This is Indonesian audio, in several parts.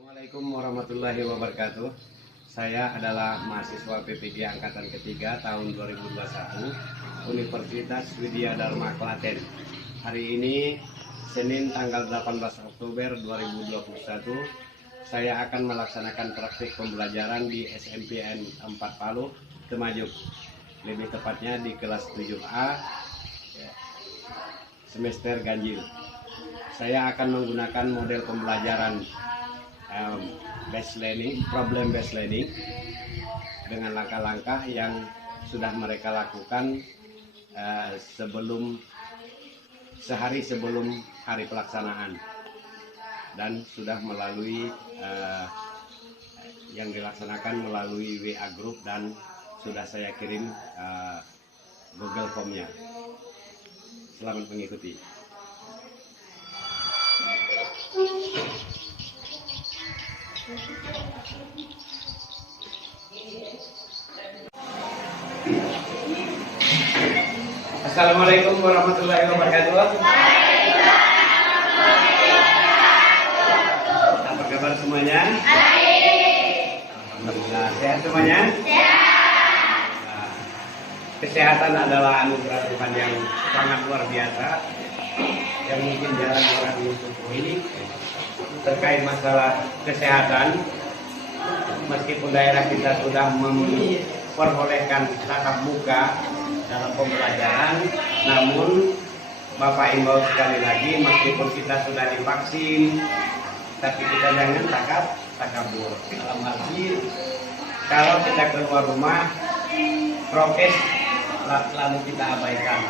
Assalamualaikum warahmatullahi wabarakatuh. Saya adalah mahasiswa PPG Angkatan Ketiga tahun 2021 Universitas Widya Dharma Klaten. Hari ini Senin tanggal 18 Oktober 2021 saya akan melaksanakan praktik pembelajaran di SMPN 4 Palu, Temajuk. Lebih tepatnya di kelas 7A semester ganjil. Saya akan menggunakan model pembelajaran problem based learning dengan langkah-langkah yang sudah mereka lakukan sehari sebelum hari pelaksanaan dan sudah melalui yang dilaksanakan melalui WA group dan sudah saya kirim Google Form-nya. Selamat mengikuti. Assalamualaikum warahmatullahi wabarakatuh. Apa kabar semuanya? Alhamdulillah, sehat semuanya? Kesehatan adalah anugerah Tuhan yang sangat luar biasa, yang mungkin jarang orang mensyukuri. Terkait masalah kesehatan, meskipun daerah kita sudah memperbolehkan tatap muka dalam pembelajaran, namun Bapak imbau sekali lagi, meskipun kita sudah divaksin, tapi kita jangan takabur. Dalam arti, kalau kita keluar rumah, prokes lalu kita abaikan,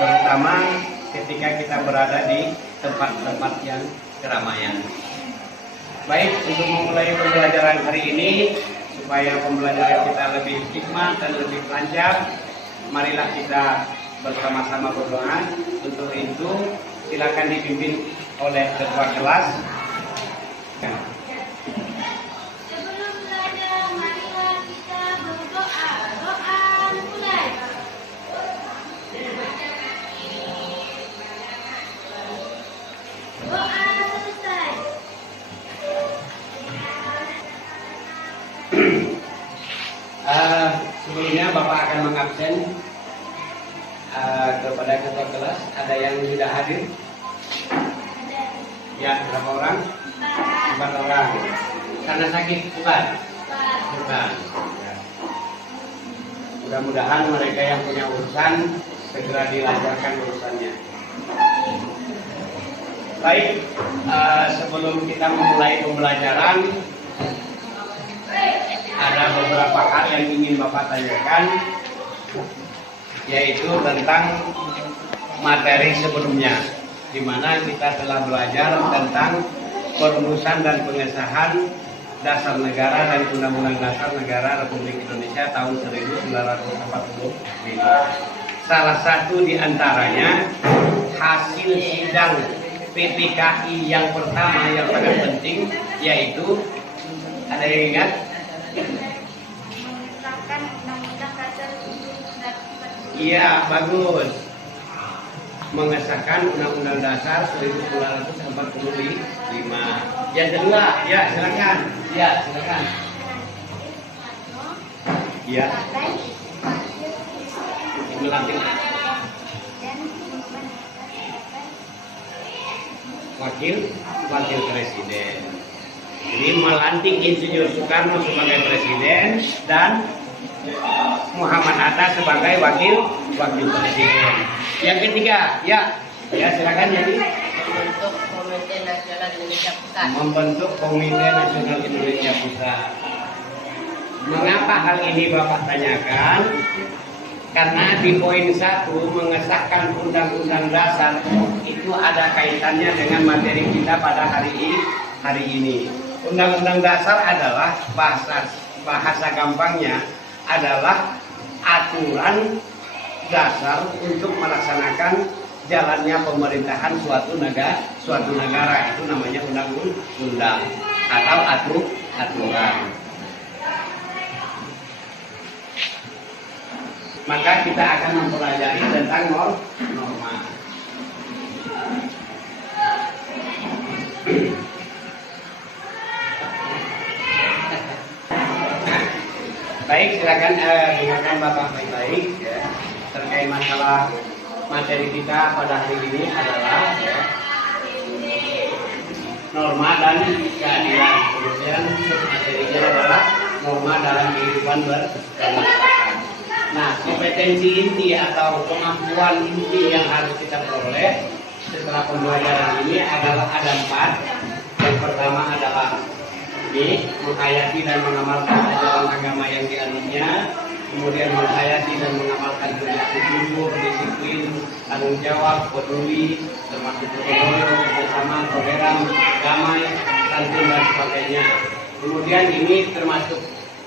terutama ketika kita berada di tempat-tempat yang keramaian. Baik, untuk memulai pembelajaran hari ini, supaya pembelajaran kita lebih hikmat dan lebih lancar, marilah kita bersama-sama berdoa. Untuk itu, silakan dipimpin oleh ketua kelas. Sebelum belajar, marilah kita berdoa. Doa mulai. Doa selesai. Sebelumnya Bapak akan mengabsen kepada ketua kelas. Ada yang tidak hadir? Ya, berapa orang? 4 orang. Karena sakit bukan? Bukan. Ya. Mudah-mudahan mereka yang punya urusan segera dilancarkan urusannya. Baik, sebelum kita memulai pembelajaran, ada beberapa hal yang ingin Bapak tanyakan, yaitu tentang materi sebelumnya, di mana kita telah belajar tentang perumusan dan pengesahan Dasar Negara dan Undang-Undang Dasar Negara Republik Indonesia tahun 1945. Salah satu di antaranya hasil sidang PPKI yang pertama yang sangat penting, yaitu ada yang ingat? Mengesahkan Undang-Undang Dasar 1945. Iya, bagus. Mengesahkan Undang-Undang Dasar 1945. Yang kedua, ya silakan. Ya, silakan. Iya. Melantik wakil presiden. Jadi melantik Insinyur Soekarno sebagai presiden dan Muhammad Hatta sebagai wakil presiden. Yang ketiga, ya silakan jadi. Membentuk Komite Nasional Indonesia Pusat. Mengapa hal ini Bapak tanyakan? Karena di poin 1 mengesahkan Undang-Undang Dasar itu ada kaitannya dengan materi kita pada hari ini. Undang-Undang Dasar adalah bahasa gampangnya adalah aturan dasar untuk melaksanakan jalannya pemerintahan suatu negara. Itu namanya undang-undang atau aturan. Maka kita akan mempelajari tentang norma. silakan dengarkan Bapak baik-baik ya. Terkait masalah materi kita pada hari ini adalah ya, norma dan keadilan. Kemudian materinya adalah norma dalam kehidupan bermasyarakat. Nah, kompetensi inti atau kemampuan inti yang harus kita peroleh setelah pembelajaran ini adalah ada 4. Yang pertama adalah ini menghayati dan mengamalkan ajaran agama yang dianutnya, kemudian menghayati dan mengamalkan perilaku jujur, disiplin, tanggung jawab, peduli, termasuk gotong royong, kerjasama, toleran, damai, santun dan sebagainya. Kemudian ini termasuk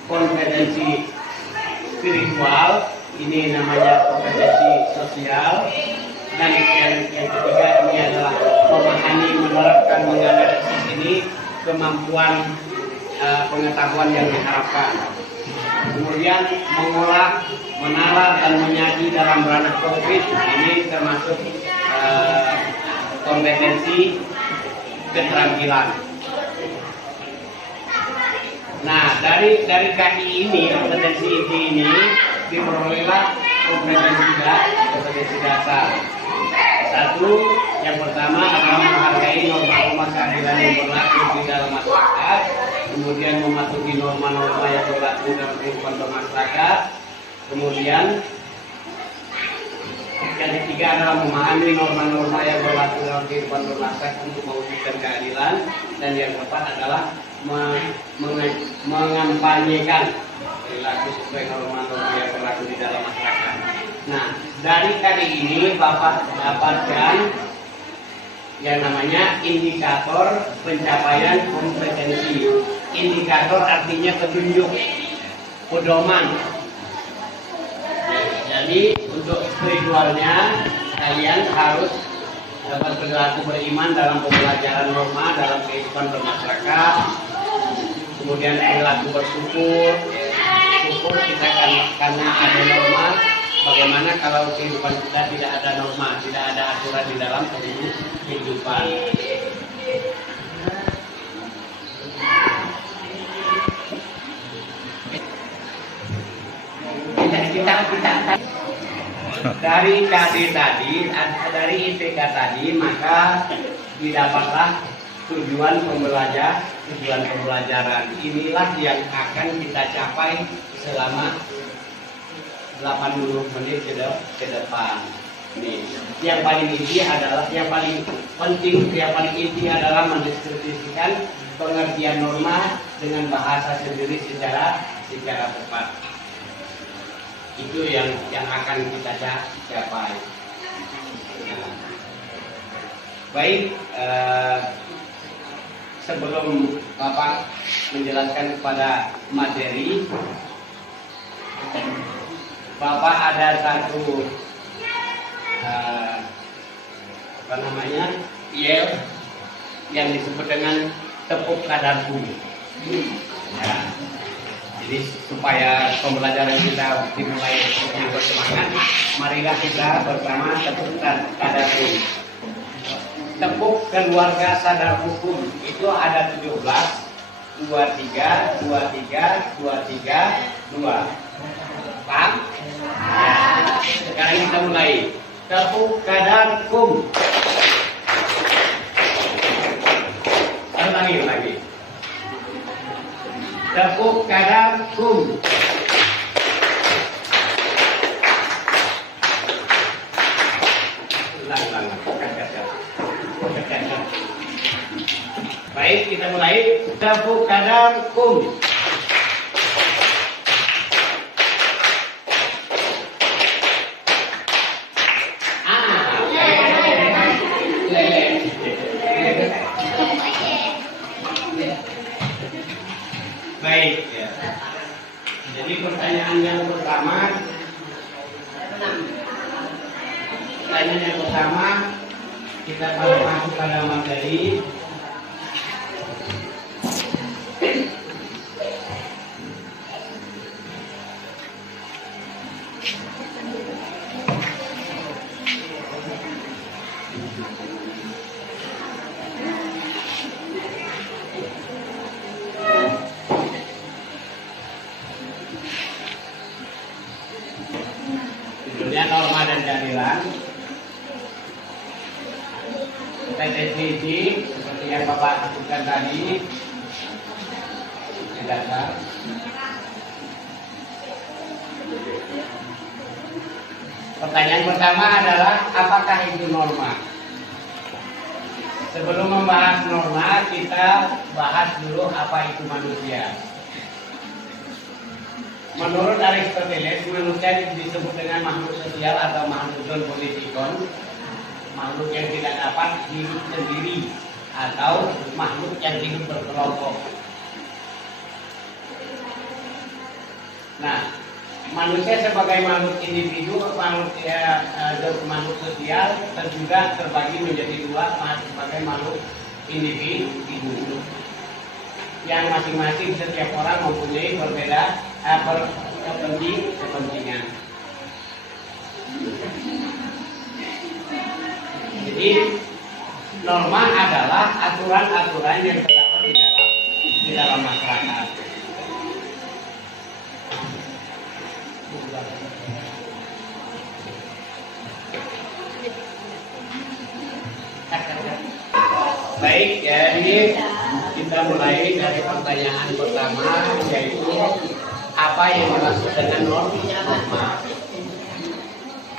kompetensi spiritual, ini namanya kompetensi sosial, dan yang ketiga ini adalah memahami, menerapkan, menganalisis ini kemampuan pengetahuan yang diharapkan. Kemudian mengolah, menalar dan menyaji dalam ranah konkret, ini termasuk kompetensi keterampilan. Nah, dari kaki ini, kompetensi inti ini diperolehlah kompetensi dasar. Satu, yang pertama adalah menghargai norma-norma keadilan yang berlaku di dalam masyarakat, kemudian mematuhi norma-norma yang berlaku dalam kehidupan bermasyarakat, kemudian yang ketiga adalah memahami norma-norma yang berlaku dalam kehidupan bermasyarakat untuk mewujudkan keadilan, dan yang keempat adalah mengampanyekan perilaku sesuai norma-norma yang berlaku di dalam masyarakat. Nah, dari tadi ini Bapak dapatkan yang namanya indikator pencapaian kompetensi. Indikator artinya petunjuk, pedoman. Jadi untuk spiritualnya kalian harus dapat perilaku beriman dalam pembelajaran norma dalam kehidupan bermasyarakat. Kemudian perilaku bersyukur. Syukur kita karena ada norma. Bagaimana kalau kehidupan kita tidak ada norma, tidak ada aturan di dalam kehidupan. Dari KD tadi, dari IPK tadi, maka didapatlah tujuan pembelajaran. Inilah yang akan kita capai selama 80 menit ke depan. Nih, yang paling inti adalah, yang paling penting, yang paling inti adalah mendeskripsikan pengertian norma dengan bahasa sendiri secara tepat. Itu yang akan kita capai. Nah, baik, sebelum Bapak menjelaskan kepada materi, Bapak ada satu yel yang disebut dengan tepuk kadarku. Ya. Jadi supaya pembelajaran kita dimulai lebih bersemangat, marilah kita bersama tepuk kadarku. Tepuk keluarga sadar hukum itu ada 17, 23, 23, 23, 2. Paham? Ya. Sekarang kita mulai. Tepuk kadarkum. Lagi. Tepuk kadarkum. Ulang. Baik, kita mulai. Tepuk kadarkum. Baik, ya. Jadi pertanyaan yang pertama, kita masuk pada materi. definisi seperti yang Bapak sebutkan tadi di dasar. Pertanyaan pertama adalah apakah itu norma? Sebelum membahas norma, kita bahas dulu apa itu manusia. Menurut Aristoteles, manusia disebut dengan makhluk sosial atau makhluk politikon, makhluk yang tidak dapat hidup sendiri atau makhluk yang hidup berkelompok. Nah, manusia sebagai makhluk individu, makhluk sosial, dan juga terbagi menjadi dua sebagai makhluk individu yang masing-masing setiap orang mempunyai berbeda kepentingan. Jadi norma adalah aturan-aturan yang terdapat di dalam masyarakat. Baik, jadi kita mulai dari pertanyaan pertama, yaitu apa yang dimaksud dengan norma.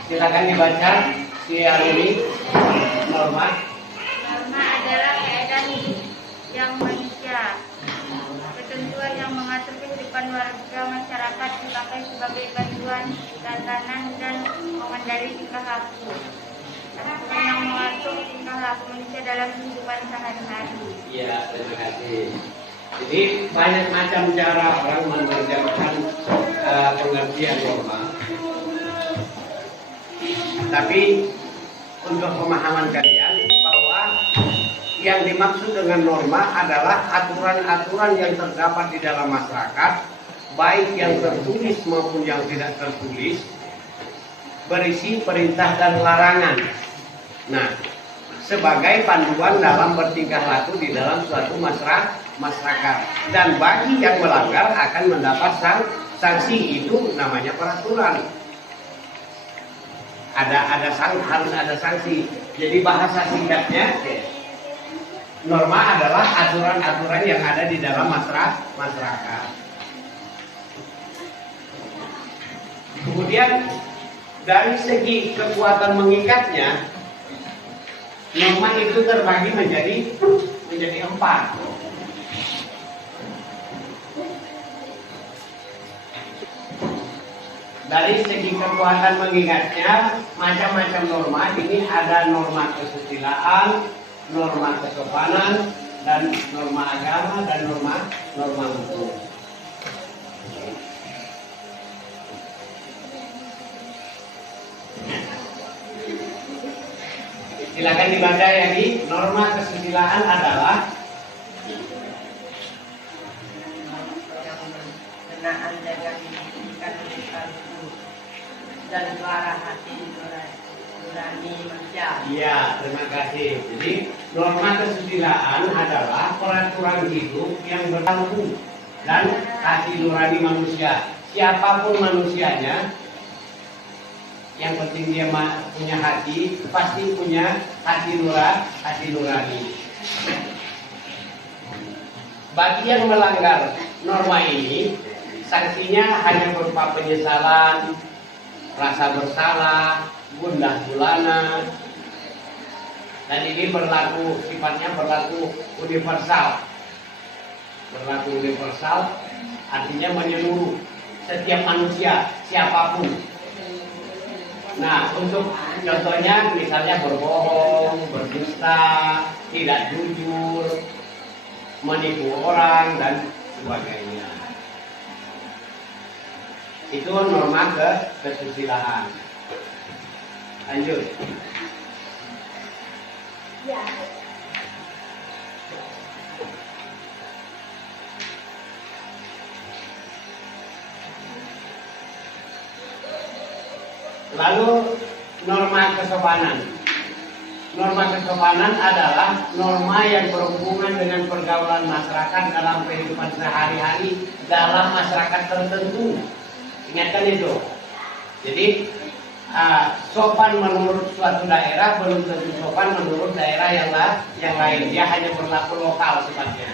Silakan dibaca si Alini. Norma. Norma adalah keadaan yang manusia. Ketentuan yang mengatur kehidupan warga masyarakat dipakai sebagai panduan, tatanan, dan mengendali tingkah laku. Aturan yang mengatur tingkah laku manusia dalam kehidupan sehari-hari. Iya, terima kasih. Jadi banyak macam cara orang mengerjakan pengertian norma. Tapi untuk pemahaman kalian bahwa yang dimaksud dengan norma adalah aturan-aturan yang terdapat di dalam masyarakat, baik yang tertulis maupun yang tidak tertulis, berisi perintah dan larangan. Nah, sebagai panduan dalam bertingkah laku di dalam suatu masyarakat, dan bagi yang melanggar akan mendapat sanksi. Itu namanya peraturan. Harus ada sanksi. Jadi bahasa singkatnya, norma adalah aturan-aturan yang ada di dalam masyarakat. Kemudian dari segi kekuatan mengikatnya, norma itu terbagi menjadi 4. Dari segi kekuatan mengikatnya, macam-macam norma. Ini ada norma kesusilaan, norma kesopanan, dan norma agama, dan norma hukum. Silakan dibaca ya. Di norma kesusilaan adalah berkenaan dengan pendidikan palsu dan suara hati nurani manusia. Iya, terima kasih. Jadi norma kesusilaan adalah peraturan hidup yang berlaku dan hati nurani manusia. Siapapun manusianya, yang penting dia punya hati, pasti punya hati nurani. Bagi yang melanggar norma ini, sanksinya hanya berupa penyesalan, rasa bersalah, gundah gulana, dan ini sifatnya berlaku universal. Berlaku universal artinya menyeluruh setiap manusia, siapapun. Nah, untuk contohnya misalnya berbohong, berdusta, tidak jujur, menipu orang, dan sebagainya. Itu norma kesusilaan. Lanjut. Ya. Lalu norma kesopanan. Norma kesopanan adalah norma yang berhubungan dengan pergaulan masyarakat dalam kehidupan sehari-hari dalam masyarakat tertentu. Ingatkan itu. Jadi sopan menurut suatu daerah belum tentu sopan menurut daerah yang lain. Dia hanya berlaku lokal sifatnya,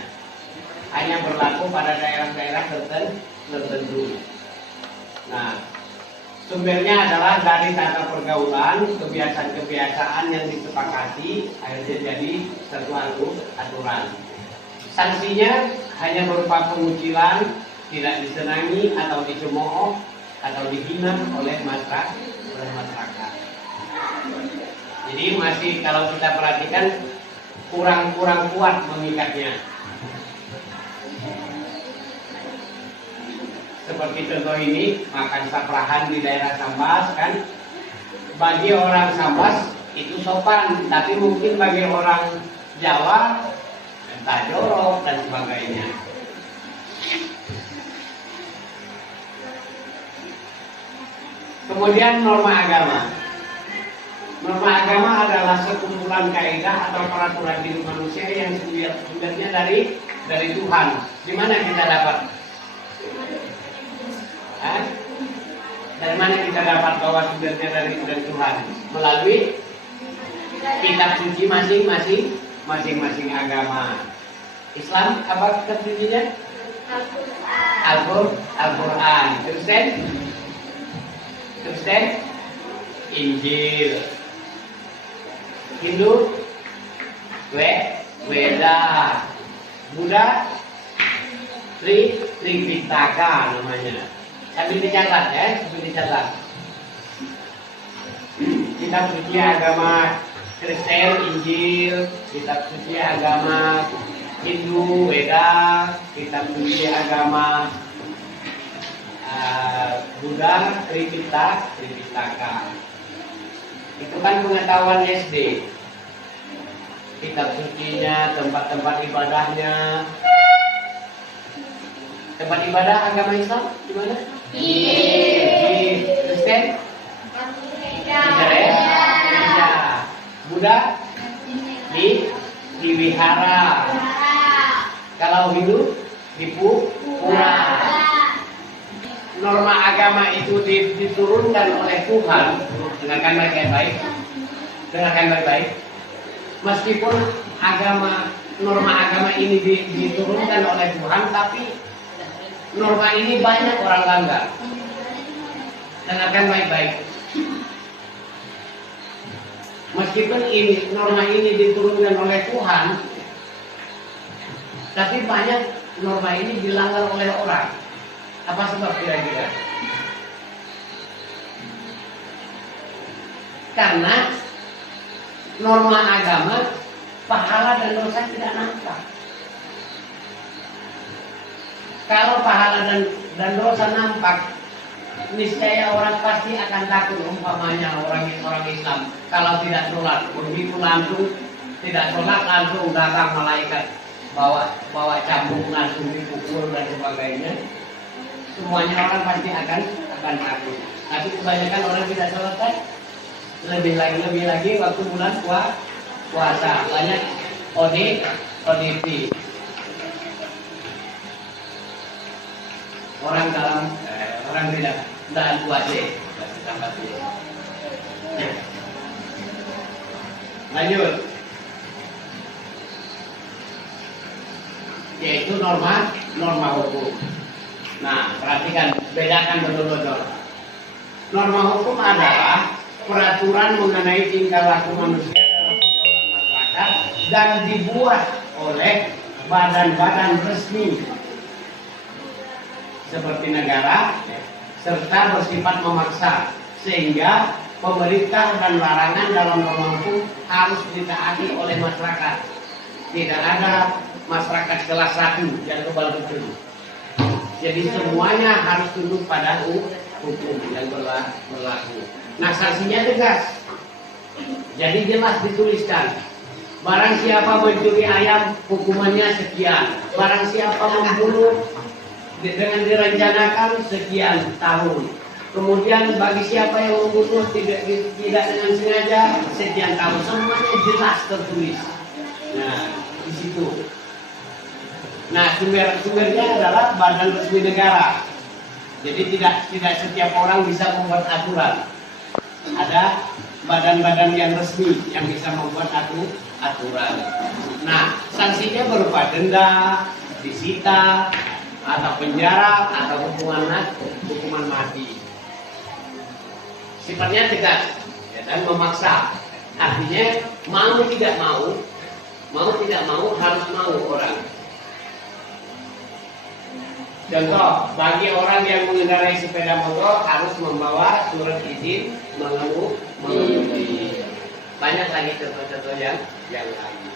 hanya berlaku pada daerah-daerah tertentu. Nah, sumbernya adalah dari tata pergaulan, kebiasaan-kebiasaan yang disepakati akhirnya jadi satu aturan. Sanksinya hanya berupa pengucilan, tidak disenangi atau dicemooh atau dihina oleh masyarakat. Jadi masih kalau kita perhatikan kurang kuat mengikatnya. Seperti contoh ini, makan saprahan di daerah Sambas kan, bagi orang Sambas itu sopan, tapi mungkin bagi orang Jawa entah jorok dan sebagainya. Kemudian norma agama. Norma agama adalah sekumpulan kaidah atau peraturan hidup manusia yang sumbernya dari Tuhan. Di mana kita dapat? Dari mana kita dapat bahwa sumbernya dari Tuhan? Melalui kitab suci masing-masing agama. Islam apa kitab sucinya? Al-Quran. Kristen Injil. Hindu Weda. Buddha Tripitaka namanya. Sambil dicatat ya, kitab suci agama Kristen Injil, kitab suci agama Hindu Weda, kitab suci agama Buddha Tripitaka. Itu kan pengetahuan SD. Kitab sucinya, tempat-tempat ibadahnya. Tempat ibadah agama Islam di mana? Di Kristen? Gereja. Buddha? Di wihara. Kalau Hindu? Di pura. Norma agama itu diturunkan oleh Tuhan. Dengarkan baik-baik. Meskipun norma agama ini diturunkan oleh Tuhan, tapi norma ini banyak orang langgar. Dengarkan baik-baik. Meskipun norma ini diturunkan oleh Tuhan, tapi banyak norma ini dilanggar oleh orang. Apa sebab kira-kira? Karena norma agama, pahala dan dosa tidak nampak. Kalau pahala dan dosa nampak, niscaya orang pasti akan takut. Umpamanya orang Islam kalau tidak sholat, begitu langsung tidak sholat langsung datang malaikat bawa cambuk langsung dipukul dan sebagainya. Semuanya orang pasti akan takut. Tapi kebanyakan orang tidak sholat kan? Lebih lagi waktu bulan puasa banyak ODP. Orang tidak puasa. Lanjut. Yaitu norma hukum. Nah, perhatikan, bedakan betul-betul. Norma hukum adalah peraturan mengenai tingkah laku manusia dalam pergaulan masyarakat dan dibuat oleh badan-badan resmi seperti negara serta bersifat memaksa, sehingga pemerintah dan larangan dalam norma hukum harus ditaati oleh masyarakat. Tidak ada masyarakat kelas 1 yang kebal betul. Jadi semuanya harus tunduk pada hukum yang berlaku. Nah, sanksinya tegas. Jadi jelas dituliskan. Barang siapa mencuri ayam, hukumannya sekian. Barang siapa membunuh dengan direncanakan sekian tahun. Kemudian bagi siapa yang membunuh tidak dengan sengaja sekian tahun. Semuanya jelas tertulis. Nah, di situ. Nah, sumbernya adalah badan resmi negara. Jadi tidak setiap orang bisa membuat aturan. ada badan-badan yang resmi yang bisa membuat aturan. Nah, sanksinya berupa denda, disita, atau penjara, atau hukuman mati. Sifatnya tegas ya, dan memaksa. Artinya mau tidak mau harus mau orang. Contoh, bagi orang yang mengendarai sepeda motor harus membawa surat izin mengemudi. Banyak lagi contoh-contoh yang lain.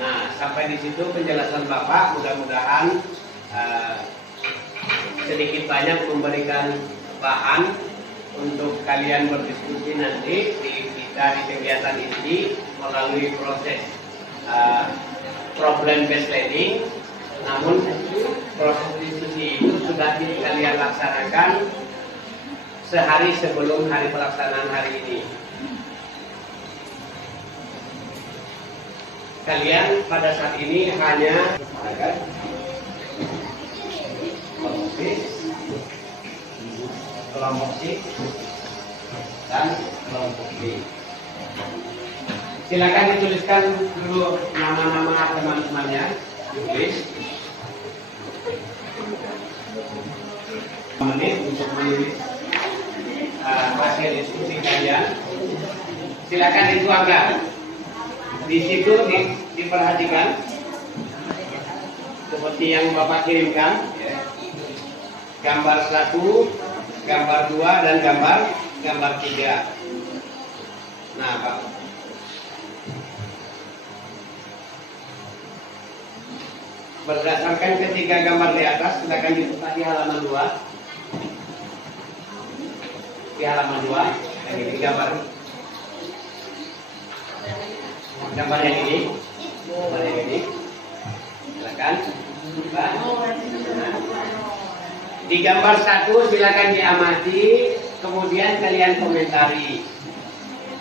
Nah, sampai di situ penjelasan Bapak, mudah-mudahan sedikit banyak memberikan bahan untuk kalian berdiskusi nanti dari kegiatan ini melalui proses problem based learning. Namun proses diskusi itu sudah kalian laksanakan sehari sebelum hari pelaksanaan hari ini. Kalian pada saat ini hanya kelompok C dan kelompok B. Silakan dituliskan dulu nama-nama teman-temannya, tulis. Menit untuk menulis hasil diskusi kalian. Silakan dituangkan. Di situ diperhatikan seperti yang Bapak kirimkan, ya. Gambar 1, gambar 2, dan gambar 3. Nah, Pak. Berdasarkan ketiga gambar di atas, silakan dibuka di halaman 2. Di halaman 2, yang ini gambar yang ini. Gambar yang ini. Silakan. Buka. Nah. Di gambar 1 silakan diamati, kemudian kalian komentari.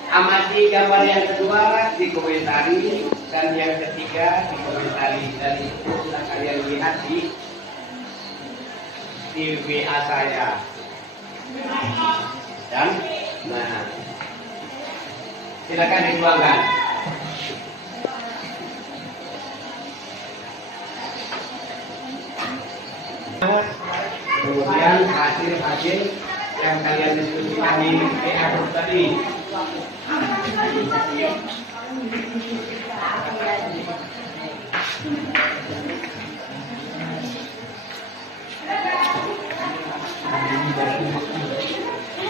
Amati gambar yang kedua, dikomentari, dan yang ketiga dikomentari. Dan itu sudah kalian lihat di WA saya. Dan, nah, silakan dituangkan. Kemudian hasil yang kalian diskusikan di WA tadi.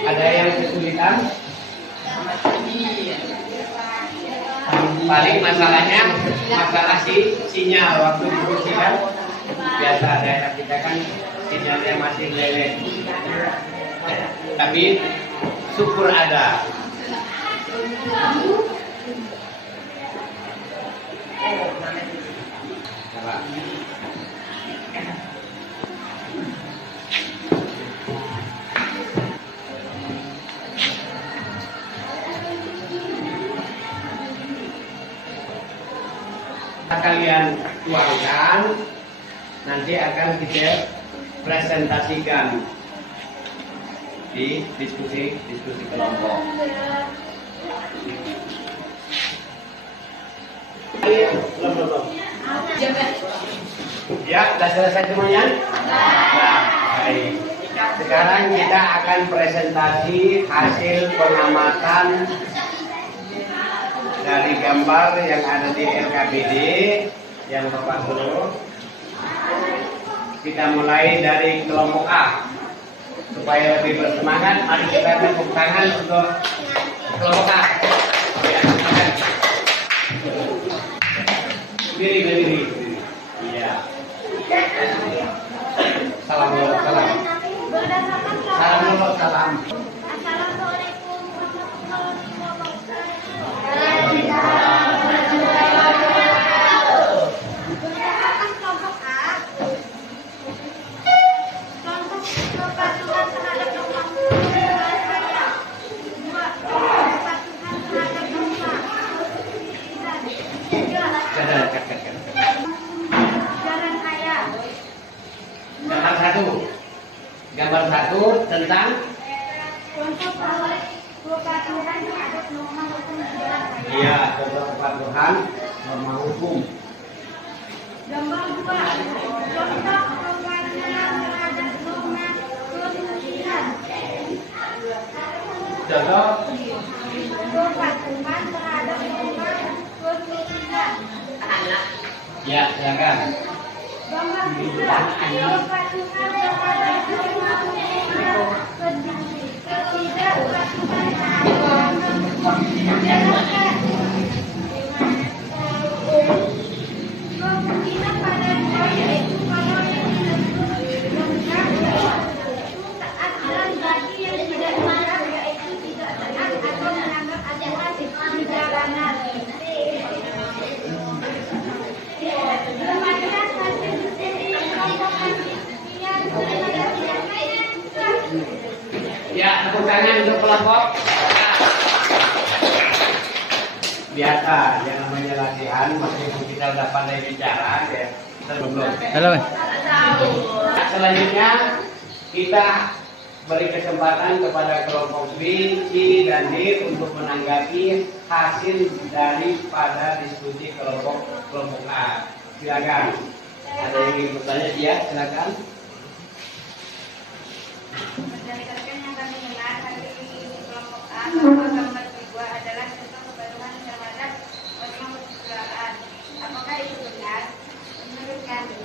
Ada yang kesulitan? Paling masalahnya masalah sinyal waktu diskusikan. Biasa daerah kita kan sinyalnya masih leleh. Tapi syukur ada. Kalian tuangkan, nanti akan kita presentasikan di diskusi kelompok. Belum. Ya, sudah selesai semuanya? Nah, baik. Sekarang kita akan presentasi hasil pengamatan dari gambar yang ada di RKBD yang Bapak suruh. Kita mulai dari kelompok A. Supaya lebih bersemangat, mari kita tepuk tangan untuk kelompok A. Ya, berdiri. Iya. Salam dulu, salam. Salam. Assalamualaikum warahmatullahi wabarakatuh. contoh kepatuhan norma hukum. Gambar 2. Contoh kepatuhan terhadap norma kesusilaan. Contoh Kepatuhan terhadap norma kesusilaan. ya, silakan. Gambar 3. Kepatuhan terhadap norma kesusilaan. Ketidakpatuhan terhadap norma kesusilaan. Kemungkinan pada yaitu kalau yang dilakukan aturan bagi yang tidak melanggar yaitu tidak taat atau melanggar aturan perjalanan. Remaja hasil diskusi kelompok yang Ya, tepuk tangan untuk kelompok. Biasa, yang namanya latihan, meskipun kita udah pandai bicara, ya, belum. Halo, Mas. Selanjutnya kita beri kesempatan kepada kelompok B, C, dan D untuk menanggapi hasil daripada diskusi kelompok A. Silakan. Ada yang ingin bertanya? Dia, silakan. berdasarkan yang kami dengar hasil diskusi kelompok A bahwa gambar kedua adalah contoh kepatuhan terhadap norma kesusilaan. Apakah itu benar? Menurut kami,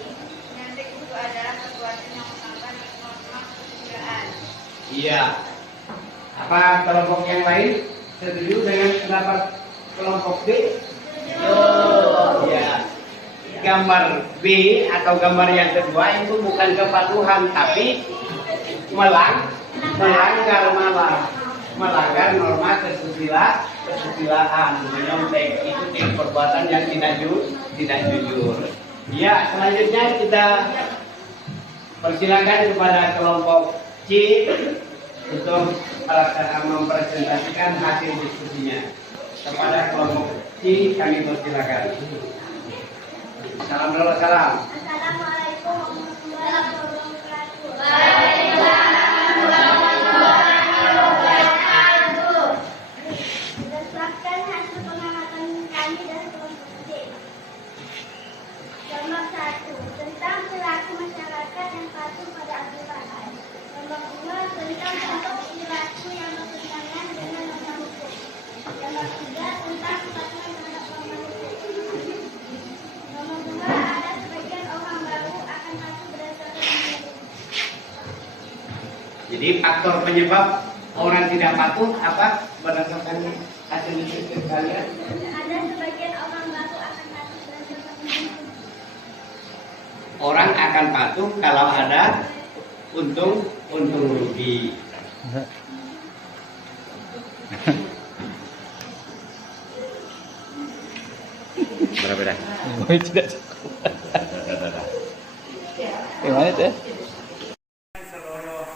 nyontek itu adalah perbuatan yang melanggar norma kesusilaan. Iya. Apa kelompok yang lain setuju dengan pendapat kelompok B? Ya. Gambar B atau gambar yang kedua itu bukan kepatuhan tapi melanggar norma kesusilaan. Menyontek itu perbuatan yang tidak jujur. Ya, selanjutnya kita persilakan kepada kelompok C untuk mempresentasikan hasil diskusinya. Kepada kelompok C kami persilakan. Salam dulu, salam. Assalamualaikum warahmatullahi wabarakatuh. Berdasarkan hasil pengamatan kami dari kelompok C. Nomor 1, tentang perilaku masyarakat yang patuh pada aturan. Nomor 2, tentang contoh perilaku yang bertentangan dengan norma hukum. Nomor 3, tentang kepatuhan terhadap norma hukum. Nomor 2, ada sebagian orang baru akan patuh berdasarkan norma hukum. Jadi faktor penyebab orang tidak patuh apa berdasarkan hasil diskusi kalian? Ada sebagian orang baru akan patuh berdasarkan norma hukum. Orang akan patuh kalau ada untung rugi. Berapa dah? Tidak cukup. Gimana tuh? Seluruh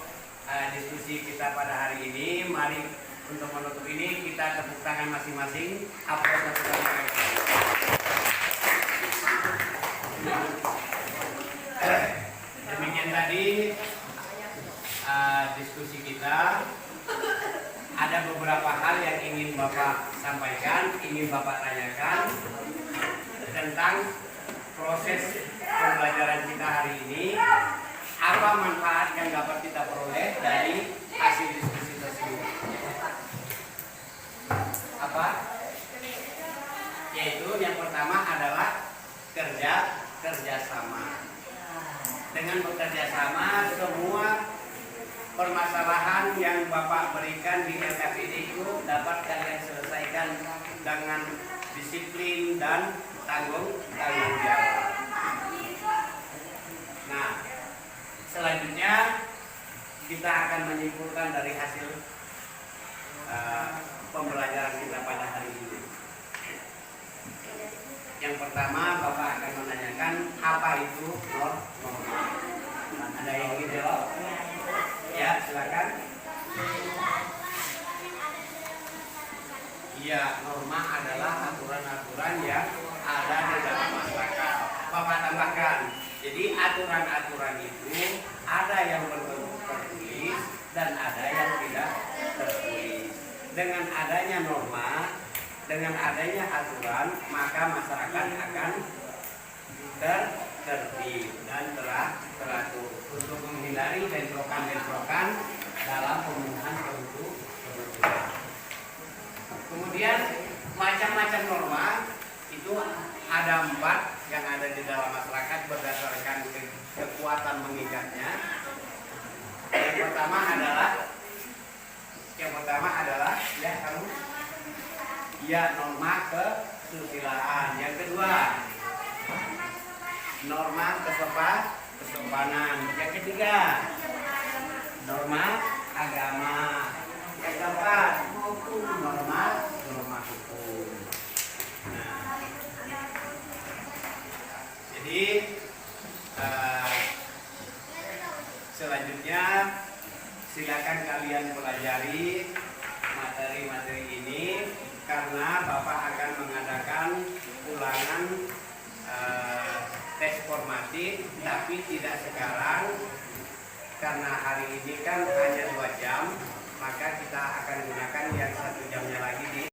diskusi kita pada hari ini, mari untuk menutup ini kita tepuk tangan masing-masing. Aplaus satu kali. Demikian tadi diskusi kita. Ada beberapa hal yang ingin Bapak sampaikan, ingin Bapak tanyakan tentang proses pembelajaran kita hari ini. Apa manfaat yang dapat kita peroleh dari hasil diskusi tersebut? Apa? Yaitu yang pertama adalah kerjasama. Dengan bekerja sama, semua permasalahan yang Bapak berikan di LKPD itu dapat kalian selesaikan dengan disiplin dan tanggung jawab. Nah, selanjutnya kita akan menyimpulkan dari hasil pembelajaran kita pada hari ini. Yang pertama, Bapak akan menanyakan apa itu norma. Ada yang ingin jawab? Ya, silakan. Iya, norma adalah aturan-aturan yang ada di dalam masyarakat. Bapak tambahkan. Jadi aturan-aturan itu ada yang berbentuk tertulis dan ada yang tidak tertulis. Dengan adanya norma, dengan adanya aturan maka masyarakat akan tertib dan teratur untuk menghindari bentrokan-bentrokan dalam pemenuhan kebutuhan. Kemudian macam-macam norma itu ada 4 yang ada di dalam masyarakat berdasarkan kekuatan mengikatnya. Yang pertama adalah norma kesusilaan. Yang kedua norma kesopanan. Yang ketiga norma agama. Yang keempat norma hukum. Nah, jadi selanjutnya silakan kalian pelajari materi-materi ini karena Bapak akan mengadakan ulangan tes formatif, tapi tidak sekarang karena hari ini kan hanya 2 jam, maka kita akan gunakan yang 1 jamnya lagi di